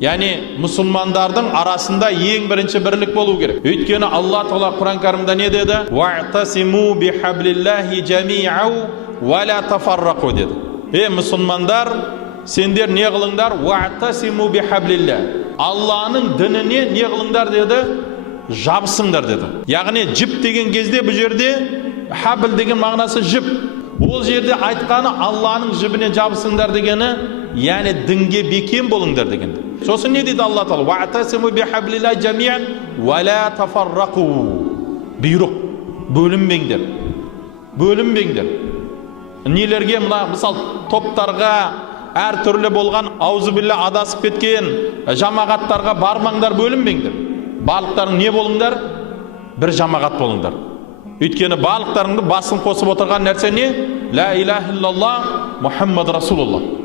Яғни мұсылмандардың арасында ең бірінші бірлік болу керек. Өйткені Алла Тағала Құран Кәрімде не деді? Вa'тасиму бихаблиллахи жами'ау ва ла тафаррақу деді. Мұсылмандар, сендер не қылыңдар? Вa'тасиму бихаблиллах. Алланың дініне не қылыңдар деді? Жабысыңдар деді. Яғни жіп деген кезде бұл жерде хабл деген мағынасы жіп. Ол жерде айтқаны Алланың жібіне жабысыңдар дегені, яғни дінге бекем болыңдар дегенді. Сосын не дейді Алла Тағала? Вa'тасиму бихаблиллахи жами'ан ва ла тафаррақу. Бұйрық, бөлінбеңдер. Бөлінбеңдер. Нелерге, мына мысал топтарға, әр түрлі болған аузубилля адасып кеткен жамағаттарға бармаңдар, бөлінбеңдер. Барлықтарың не болыңдар? Бір жамағат болыңдар. Өйткені барлықтарыңды басын қосып отырған нәрсе не? Ла илаха иллаллах Мұхаммад Расулуллах.